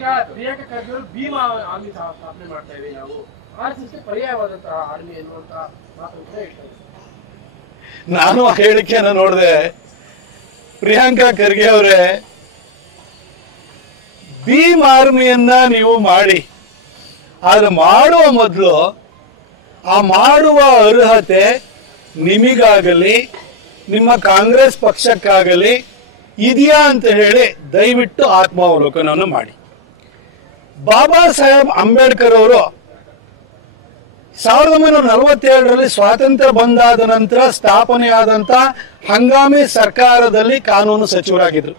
ಪ್ರಿಯಾಂಕಾ ಖರ್ಗೆ ಅವರು ಭೀಮಾ ಆರ್ಮಿ ಸ್ಥಾಪನೆ ಮಾಡ್ತಾ ಇದ್ದೀವಿ ನಾವು ಆರ್ಎಸ್ಎಸ್ಗೆ ಪರ್ಯಾಯವಾದಂತಹ ಆರ್ಮಿ ಎನ್ನುವಂತ ಮಾತನ್ನು ಹೇಳ್ತಾರೆ. ನಾನು ಆ ಹೇಳಿಕೆಯನ್ನು ನೋಡಿದೆ. ಪ್ರಿಯಾಂಕಾ ಖರ್ಗೆ ಅವರೇ, ಭೀಮ್ ಆರ್ಮಿಯನ್ನ ನೀವು ಮಾಡಿ, ಆದ್ರೆ ಮಾಡುವ ಮೊದಲು ಆ ಮಾಡುವ ಅರ್ಹತೆ ನಿಮಗಾಗಲಿ ನಿಮ್ಮ ಕಾಂಗ್ರೆಸ್ ಪಕ್ಷಕ್ಕಾಗಲಿ ಇದೆಯಾ ಅಂತ ಹೇಳಿ ದಯವಿಟ್ಟು ಆತ್ಮಾವಲೋಕನವನ್ನು ಮಾಡಿ. ಬಾಬಾ ಸಾಹೇಬ್ ಅಂಬೇಡ್ಕರ್ ಅವರು 1947ರಲ್ಲಿ ಸ್ವಾತಂತ್ರ್ಯ ಬಂದಾದ ನಂತರ ಸ್ಥಾಪನೆಯಾದಂಥ ಹಂಗಾಮಿ ಸರ್ಕಾರದಲ್ಲಿ ಕಾನೂನು ಸಚಿವರಾಗಿದ್ರು.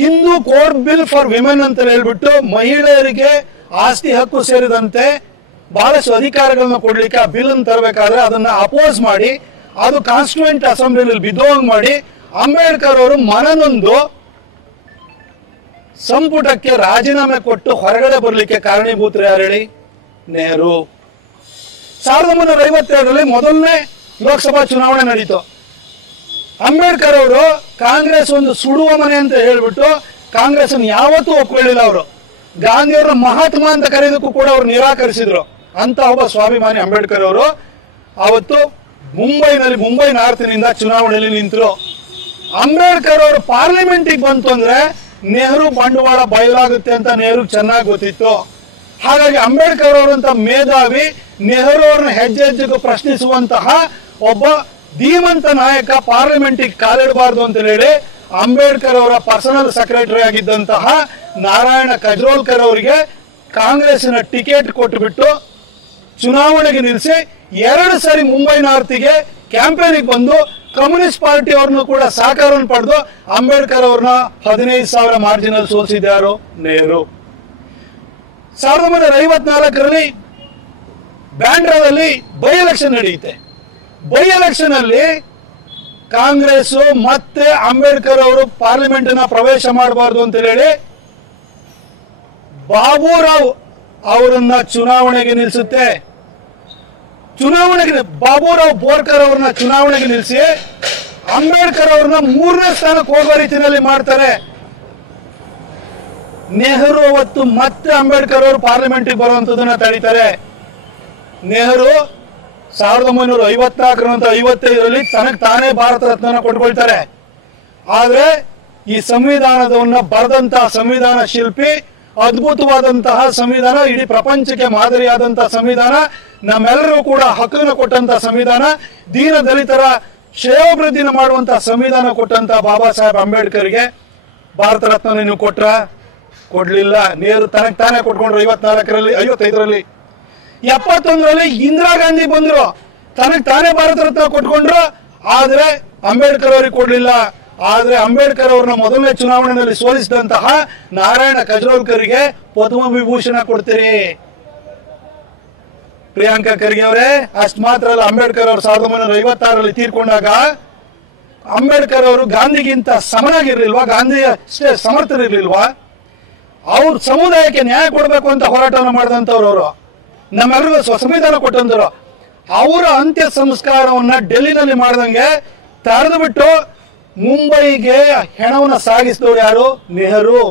Hindu code bill for women ಅಂತ ಹೇಳ್ಬಿಟ್ಟು ಮಹಿಳೆಯರಿಗೆ ಆಸ್ತಿ ಹಕ್ಕು ಸೇರಿದಂತೆ ಬಹಳಷ್ಟು ಅಧಿಕಾರಗಳನ್ನ ಕೊಡ್ಲಿಕ್ಕೆ ಆ ಬಿಲ್ ಅನ್ನು ತರಬೇಕಾದ್ರೆ ಅದನ್ನ ಅಪೋಸ್ ಮಾಡಿ ಅದು ಕಾನ್ಸ್ಟಿಟ್ಯೂಯೆಂಟ್ ಅಸೆಂಬ್ಲಿನಲ್ಲಿ ಬಿದ್ದೋಂಗ್ ಮಾಡಿ ಅಂಬೇಡ್ಕರ್ ಅವರು ಮನನೊಂದು ಸಂಪುಟಕ್ಕೆ ರಾಜೀನಾಮೆ ಕೊಟ್ಟು ಹೊರಗಡೆ ಬರಲಿಕ್ಕೆ ಕಾರಣೀಭೂತರು ಯಾರು ಹೇಳಿ? ನೆಹರು. 1952ರಲ್ಲಿ ಮೊದಲನೇ ಲೋಕಸಭಾ ಚುನಾವಣೆ ನಡೀತು. ಅಂಬೇಡ್ಕರ್ ಅವರು ಕಾಂಗ್ರೆಸ್ ಒಂದು ಸುಡುವ ಮನೆ ಅಂತ ಹೇಳ್ಬಿಟ್ಟು ಕಾಂಗ್ರೆಸ್ ಅನ್ನು ಯಾವತ್ತೂ ಒಪ್ಕೊಳ್ಳಿಲ್ಲ. ಅವರು ಗಾಂಧಿಯವರ ಮಹಾತ್ಮ ಅಂತ ಕರೆಯೋದಕ್ಕೂ ಕೂಡ ಅವರು ನಿರಾಕರಿಸಿದ್ರು. ಅಂತ ಒಬ್ಬ ಸ್ವಾಭಿಮಾನಿ ಅಂಬೇಡ್ಕರ್ ಅವರು ಅವತ್ತು ಮುಂಬೈನಲ್ಲಿ ಮುಂಬೈ ನಾರ್ತ್ನಿಂದ ಚುನಾವಣೆಯಲ್ಲಿ ನಿಂತರು. ಅಂಬೇಡ್ಕರ್ ಅವರು ಪಾರ್ಲಿಮೆಂಟಿಗೆ ಬಂತು ಅಂದ್ರೆ ನೆಹರು ಬಂಡವಾಳ ಬಯಲಾಗುತ್ತೆ ಅಂತ ನೆಹರು ಚೆನ್ನಾಗಿ ಗೊತ್ತಿತ್ತು. ಹಾಗಾಗಿ ಅಂಬೇಡ್ಕರ್ ಅವರಂತ ಮೇಧಾವಿ ನೆಹರು ಅವ್ರನ್ನ ಹೆಜ್ಜೆ ಹೆಜ್ಜೆಗೂ ಪ್ರಶ್ನಿಸುವಂತಹ ಒಬ್ಬ ಧೀಮಂತ ನಾಯಕ ಪಾರ್ಲಿಮೆಂಟಿಗೆ ಕಾಲಿಡಬಾರ್ದು ಅಂತ ಹೇಳಿ ಅಂಬೇಡ್ಕರ್ ಅವರ ಪರ್ಸನಲ್ ಸೆಕ್ರೆಟರಿ ಆಗಿದ್ದಂತಹ ನಾರಾಯಣ ಕಜ್ರೋಲ್ಕರ್ ಅವರಿಗೆ ಕಾಂಗ್ರೆಸ್ನ ಟಿಕೆಟ್ ಕೊಟ್ಟುಬಿಟ್ಟು ಚುನಾವಣೆಗೆ ನಿಲ್ಲಿಸಿ 2 ಸರಿ ಮುಂಬೈ ನಾರ್ತಿಗೆ ಕ್ಯಾಂಪೇನಿಗೆ ಬಂದು ಕಮ್ಯುನಿಸ್ಟ್ ಪಾರ್ಟಿ ಅವ್ರನ್ನು ಕೂಡ ಸಹಕಾರವನ್ನು ಪಡೆದು ಅಂಬೇಡ್ಕರ್ ಅವ್ರನ್ನ 15,000 ಮಾರ್ಜಿನಲ್ಲಿ ಸೋಲಿಸಿದ್ಯಾರು? ನೆಹರು. 1954ರಲ್ಲಿ ಬ್ಯಾಂಡ್ರಾದಲ್ಲಿ ಬೈ ಎಲೆಕ್ಷನ್ ನಡೆಯುತ್ತೆ. ಬೈ ಎಲೆಕ್ಷನ್ ಅಲ್ಲಿ ಕಾಂಗ್ರೆಸ್ ಮತ್ತೆ ಅಂಬೇಡ್ಕರ್ ಅವರು ಪಾರ್ಲಿಮೆಂಟ್ನ ಪ್ರವೇಶ ಮಾಡಬಾರ್ದು ಅಂತ ಹೇಳಿ ಬಾಬುರಾವ್ ಅವರನ್ನ ಚುನಾವಣೆಗೆ ನಿಲ್ಲಿಸುತ್ತೆ. ಚುನಾವಣೆಗೆ ಬಾಬುರಾವ್ ಬೋರ್ಕರ್ ಅವ್ರನ್ನ ಚುನಾವಣೆಗೆ ನಿಲ್ಲಿಸಿ ಅಂಬೇಡ್ಕರ್ ಅವ್ರನ್ನ 3ನೇ ಸ್ಥಾನಕ್ಕೆ ಹೋಗೋ ರೀತಿಯಲ್ಲಿ ಮಾಡ್ತಾರೆ. ನೆಹರು ಅವತ್ತು ಮತ್ತೆ ಅಂಬೇಡ್ಕರ್ ಅವರು ಪಾರ್ಲಿಮೆಂಟ್ಗೆ ಬರುವಂತದನ್ನ ತಡೀತಾರೆ. ನೆಹರು 1954 ತನಗೆ ತಾನೇ ಭಾರತ ರತ್ನ ಕೊಟ್ಕೊಳ್ತಾರೆ. ಆದ್ರೆ ಈ ಸಂವಿಧಾನದವನ್ನ ಬರೆದಂತಹ ಸಂವಿಧಾನ ಶಿಲ್ಪಿ, ಅದ್ಭುತವಾದಂತಹ ಸಂವಿಧಾನ, ಇಡೀ ಪ್ರಪಂಚಕ್ಕೆ ಮಾದರಿಯಾದಂತಹ ಸಂವಿಧಾನ, ನಮ್ಮೆಲ್ಲರಿಗೂ ಕೂಡ ಹಕ್ಕನ್ನು ಕೊಟ್ಟಂತಹ ಸಂವಿಧಾನ, ದೀನ ದಲಿತರ ಶ್ರೇಯೋಭಿವೃದ್ಧಿನ ಮಾಡುವಂತಹ ಸಂವಿಧಾನ ಕೊಟ್ಟಂತಹ ಬಾಬಾ ಸಾಹೇಬ್ ಅಂಬೇಡ್ಕರ್ಗೆ ಭಾರತ ರತ್ನ ನೀವು ಕೊಟ್ರ? ಕೊಡ್ಲಿಲ್ಲ. ನೆಹರು ತನಗೆ ತಾನೇ ಕೊಟ್ಕೊಂಡ್ರು 55ರಲ್ಲಿ. 71ರಲ್ಲಿ ಇಂದಿರಾ ಗಾಂಧಿ ಬಂದ್ರು, ತನಗೆ ತಾನೇ ಭಾರತ ರತ್ನ ಕೊಟ್ಕೊಂಡ್ರು. ಆದ್ರೆ ಅಂಬೇಡ್ಕರ್ ಅವ್ರಿಗೆ ಕೊಡ್ಲಿಲ್ಲ. ಆದ್ರೆ ಅಂಬೇಡ್ಕರ್ ಅವ್ರನ್ನ ಮೊದಲನೇ ಚುನಾವಣೆಯಲ್ಲಿ ಸೋಲಿಸಿದಂತಹ ನಾರಾಯಣ ಕಜ್ರೋಲ್ಕರ್ಗೆ ಪದ್ಮ ವಿಭೂಷಣ ಕೊಡ್ತೀರಿ. ಪ್ರಿಯಾಂಕಾ ಖರ್ಗೆ ಅವರೇ, ಅಷ್ಟು ಮಾತ್ರ ಅಲ್ಲ, ಅಂಬೇಡ್ಕರ್ ಅವರು 1956ರಲ್ಲಿ ತೀರ್ಕೊಂಡಾಗ ಅಂಬೇಡ್ಕರ್ ಅವರು ಗಾಂಧಿಗಿಂತ ಸಮನಾಗಿರ್ಲಿಲ್ವಾ? ಗಾಂಧಿ ಅಷ್ಟೇ ಸಮರ್ಥರಿರ್ಲಿಲ್ವಾ? ಅವ್ರ ಸಮುದಾಯಕ್ಕೆ ನ್ಯಾಯ ಕೊಡಬೇಕು ಅಂತ ಹೋರಾಟವನ್ನು ಮಾಡಿದಂಥವ್ರು ಅವರು, ನಮ್ಮೆಲ್ಲರಿಗೂ ಸಂವಿಧಾನ ಕೊಟ್ಟಂತರು. ಅವರ ಅಂತ್ಯ ಸಂಸ್ಕಾರವನ್ನ ಡೆಲ್ಲಿನಲ್ಲಿ ಮಾಡ್ದಂಗೆ ತಡೆದು ಬಿಟ್ಟು ಮುಂಬೈಗೆ ಹೆಣವನ್ನ ಸಾಗಿಸಿದವರು ಯಾರು? ನೆಹರು.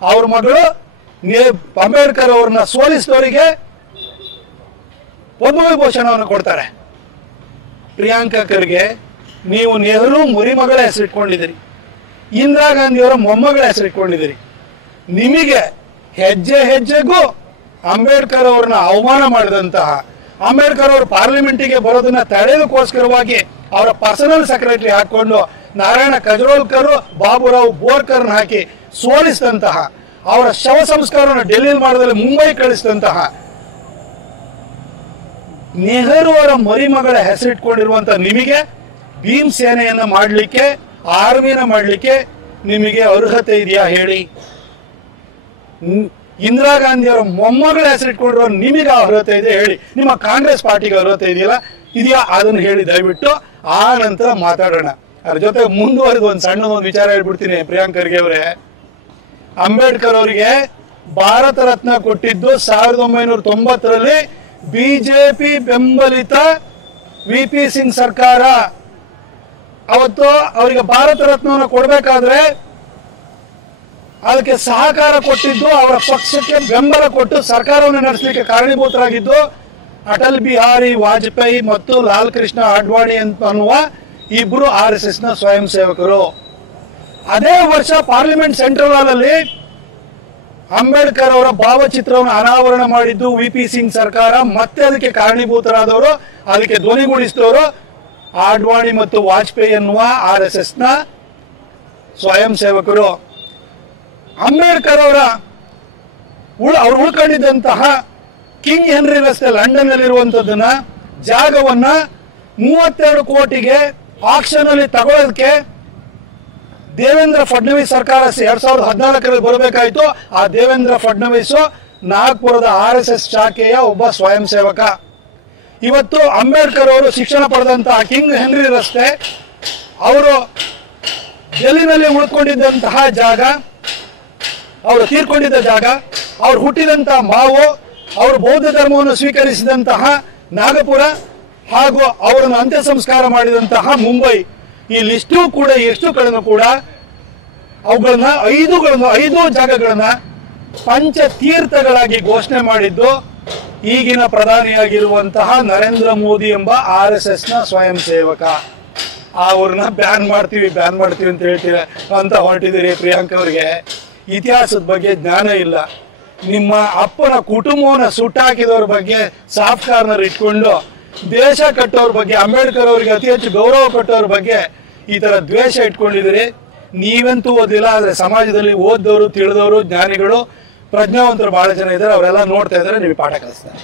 ಅವ್ರ ಮಗಳು ಅಂಬೇಡ್ಕರ್ ಅವ್ರನ್ನ ಸೋಲಿಸಿದವರಿಗೆ ಪದ್ಮವಿಭೂಷಣವನ್ನು ಕೊಡ್ತಾರೆ. ಪ್ರಿಯಾಂಕಾ ಖರ್ಗೆ, ನೀವು ನೆಹರು ಮುರಿಮಗಳ ಹೆಸರಿಟ್ಕೊಂಡಿದ್ದೀರಿ, ಇಂದಿರಾ ಗಾಂಧಿಯವರ ಮೊಮ್ಮಗಳ ಹೆಸರಿಟ್ಕೊಂಡಿದ್ದೀರಿ. ನಿಮಗೆ ಹೆಜ್ಜೆ ಹೆಜ್ಜೆಗೂ ಅಂಬೇಡ್ಕರ್ ಅವ್ರನ್ನ ಅವಮಾನ ಮಾಡಿದಂತಹ, ಅಂಬೇಡ್ಕರ್ ಅವರು ಪಾರ್ಲಿಮೆಂಟಿಗೆ ಬರೋದನ್ನ ತಡೆಯೋದಕ್ಕೋಸ್ಕರವಾಗಿ ಅವರ ಪರ್ಸನಲ್ ಸೆಕ್ರೆಟರಿ ಹಾಕೊಂಡು ನಾರಾಯಣ ಕಜ್ರೋಲ್ಕರ್, ಬಾಬುರಾವ್ ಬೋರ್ಕರ್ನ ಹಾಕಿ ಸೋಲಿಸಿದಂತಹ, ಅವರ ಶವ ಸಂಸ್ಕಾರವನ್ನು ಡೆಲ್ಲಿಯಲ್ಲಿ ಮಾಡೋದ್ರಲ್ಲಿ ಮುಂಬೈ ಕಳಿಸಿದಂತಹ ನೆಹರು ಅವರ ಮರಿಮಗಳ ಹೆಸರಿಟ್ಕೊಂಡಿರುವಂತ ನಿಮಗೆ ಭೀಮ್ ಸೇನೆಯನ್ನ ಮಾಡಲಿಕ್ಕೆ, ಆರ್ಮಿನ ಮಾಡಲಿಕ್ಕೆ ನಿಮಗೆ ಅರ್ಹತೆ ಇದೆಯಾ ಹೇಳಿ? ಇಂದಿರಾ ಗಾಂಧಿಯವರ ಮೊಮ್ಮಗಳ ಹೆಸರಿಟ್ಕೊಂಡಿರೋ ನಿಮಗೆ ಅರ್ಹತೆ ಇದೆ ಹೇಳಿ? ನಿಮ್ಮ ಕಾಂಗ್ರೆಸ್ ಪಾರ್ಟಿಗೆ ಅರ್ಹತೆ ಇದೆಯಾ? ಅದನ್ನು ಹೇಳಿ ದಯವಿಟ್ಟು. ಆ ನಂತರ ಮಾತಾಡೋಣ. ಅದ್ರ ಜೊತೆ ಮುಂದುವರೆದು ಒಂದು ಸಣ್ಣದೊಂದು ವಿಚಾರ ಹೇಳ್ಬಿಡ್ತೀನಿ. ಪ್ರಿಯಾಂಕಾ ಖರ್ಗೆ ಅವರೇ, ಅಂಬೇಡ್ಕರ್ ಅವರಿಗೆ ಭಾರತ ರತ್ನ ಕೊಟ್ಟಿದ್ದು 1990ರಲ್ಲಿ ಬಿಜೆಪಿ ಬೆಂಬಲಿತ VP ಸಿಂಗ್ ಸರ್ಕಾರ. ಅವತ್ತು ಅವರಿಗೆ ಭಾರತ ರತ್ನವನ್ನು ಕೊಡಬೇಕಾದ್ರೆ ಅದಕ್ಕೆ ಸಹಕಾರ ಕೊಟ್ಟಿದ್ದು, ಅವರ ಪಕ್ಷಕ್ಕೆ ಬೆಂಬಲ ಕೊಟ್ಟು ಸರ್ಕಾರವನ್ನು ನಡೆಸಲಿಕ್ಕೆ ಕಾರಣೀಭೂತರಾಗಿದ್ದು ಅಟಲ್ ಬಿಹಾರಿ ವಾಜಪೇಯಿ ಮತ್ತು ಲಾಲ್ ಕೃಷ್ಣ ಅಡ್ವಾಣಿ ಅನ್ನುವ ಇಬ್ರು RSSನ ಸ್ವಯಂ ಸೇವಕರು. ಅದೇ ವರ್ಷ ಪಾರ್ಲಿಮೆಂಟ್ ಸೆಂಟ್ರಲ್ ಹಾಲ್ ಅಲ್ಲಿ ಅಂಬೇಡ್ಕರ್ ಅವರ ಭಾವಚಿತ್ರವನ್ನು ಅನಾವರಣ ಮಾಡಿದ್ದು VP ಸಿಂಗ್ ಸರ್ಕಾರ. ಮತ್ತೆ ಅದಕ್ಕೆ ಕಾರಣೀಭೂತರಾದವರು, ಅದಕ್ಕೆ ಧ್ವನಿಗೂಡಿಸಿದವರು ಅಡ್ವಾಣಿ ಮತ್ತು ವಾಜಪೇಯಿ ಅನ್ನುವ RSSನ ಸ್ವಯಂ ಸೇವಕರು. ಅಂಬೇಡ್ಕರ್ ಅವ್ರು ಉಳ್ಕೊಂಡಿದ್ದಂತಹ ಕಿಂಗ್ ಹೆನ್ರಿ ರಸ್ತೆ ಲಂಡನ್ ನಲ್ಲಿರುವಂತದ್ದನ್ನ ಜಾಗವನ್ನ 32 ಕೋಟಿಗೆ ಆಕ್ಷನ್ ಅಲ್ಲಿ ತಗೊಳ್ಳೋದಕ್ಕೆ ದೇವೇಂದ್ರ ಫಡ್ನವೀಸ್ ಸರ್ಕಾರ 2014ರಲ್ಲಿ ಬರಬೇಕಾಯಿತು. ಆ ದೇವೇಂದ್ರ ಫಡ್ನವೀಸ್ ನಾಗ್ಪುರದ RSS ಶಾಖೆಯ ಒಬ್ಬ ಸ್ವಯಂ ಸೇವಕ. ಇವತ್ತು ಅಂಬೇಡ್ಕರ್ ಅವರು ಶಿಕ್ಷಣ ಪಡೆದಂತಹ ಕಿಂಗ್ ಹೆನ್ರಿ ರಸ್ತೆ, ಅವರು ಡೆಲ್ಲಿನಲ್ಲಿ ಉಳ್ಕೊಂಡಿದ್ದಂತಹ ಜಾಗ, ಅವರು ತೀರ್ಕೊಂಡಿದ್ದ ಜಾಗ, ಅವರು ಹುಟ್ಟಿದಂತಹ ಮಾವು, ಅವರು ಬೌದ್ಧ ಧರ್ಮವನ್ನು ಸ್ವೀಕರಿಸಿದಂತಹ ನಾಗಪುರ ಹಾಗೂ ಅವರನ್ನು ಅಂತ್ಯ ಸಂಸ್ಕಾರ ಮಾಡಿದಂತಹ ಮುಂಬೈ, ಈ ಲಿಸ್ಟು ಕೂಡ ಎಷ್ಟು ಕಡೆನೂ ಕೂಡ ಅವುಗಳನ್ನ 5 ಜಾಗಗಳನ್ನ ಪಂಚತೀರ್ಥಗಳಾಗಿ ಘೋಷಣೆ ಮಾಡಿದ್ದು ಈಗಿನ ಪ್ರಧಾನಿಯಾಗಿರುವಂತಹ ನರೇಂದ್ರ ಮೋದಿ ಎಂಬ RSSನ ಸ್ವಯಂ ಸೇವಕ. ಅವ್ರನ್ನ ಬ್ಯಾನ್ ಮಾಡ್ತೀವಿ ಅಂತ ಹೇಳ್ತೀರ ಅಂತ ಹೊರಟಿದ್ದೀರಿ. ಪ್ರಿಯಾಂಕ್ ಅವರಿಗೆ ಇತಿಹಾಸದ ಬಗ್ಗೆ ಜ್ಞಾನ ಇಲ್ಲ. ನಿಮ್ಮ ಅಪ್ಪನ ಕುಟುಂಬವನ್ನು ಸುಟ್ಟಾಕಿದವ್ರ ಬಗ್ಗೆ ಸಾಫ್ಟ್ ಕಾರ್ನರ್ ಇಟ್ಕೊಂಡು ದೇಶ ಕಟ್ಟೋರ ಬಗ್ಗೆ, ಅಂಬೇಡ್ಕರ್ ಅವರಿಗೆ ಅತಿ ಹೆಚ್ಚು ಗೌರವ ಕೊಟ್ಟವ್ರ ಬಗ್ಗೆ ಈ ತರ ದ್ವೇಷ ಇಟ್ಕೊಂಡಿದ್ದೀರಿ. ನೀವಂತೂ ಓದಿಲ್ಲ, ಆದ್ರೆ ಸಮಾಜದಲ್ಲಿ ಓದ್ದವರು, ತಿಳಿದವರು, ಜ್ಞಾನಿಗಳು, ಪ್ರಜ್ಞಾವಂತರು ಬಹಳ ಜನ ಇದ್ದಾರೆ. ಅವರೆಲ್ಲ ನೋಡ್ತಾ ಇದ್ದಾರೆ, ನೀವು ಪಾಠ ಕಲಿಸ್ತಾರೆ.